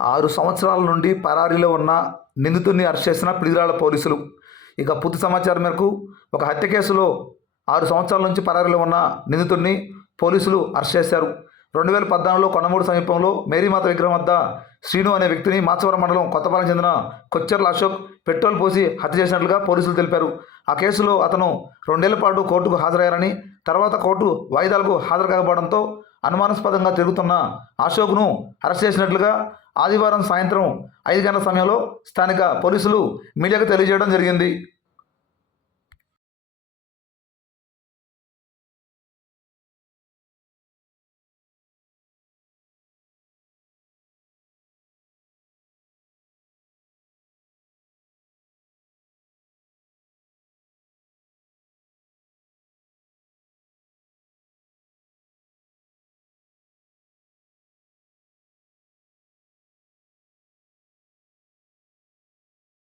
ఆరు సంవత్సరాల నుండి పరారీలో ఉన్న నిందితుడిని అరెస్ట్ చేసిన పిడిగిరాల పోలీసులు. ఇక పూర్తి సమాచారం మేరకు ఒక హత్య కేసులో ఆరు సంవత్సరాల నుంచి పరారీలో ఉన్న నిందితుడిని పోలీసులు అరెస్ట్ చేశారు. రెండు వేల పద్నాలుగులో కొండమూడు సమీపంలో మేరీమాత విగ్రహం వద్ద శ్రీను అనే వ్యక్తిని మాచవరం మండలం కొత్తపాలెం చెందిన కొచ్చెర్ల అశోక్ పెట్రోల్ పోసి హత్య చేసినట్లుగా పోలీసులు తెలిపారు. ఆ కేసులో అతను రెండేళ్ళ పాటు కోర్టుకు హాజరయ్యారని తర్వాత కోర్టు వాయిదాలకు హాజరు కాకపోవడంతో అనుమానాస్పదంగా తిరుగుతున్న అశోక్ను అరెస్ట్ చేసినట్లుగా ఆదివారం సాయంత్రం ఐదు గంటల సమయంలో స్థానిక పోలీసులు మీడియాకు తెలియజేయడం జరిగింది.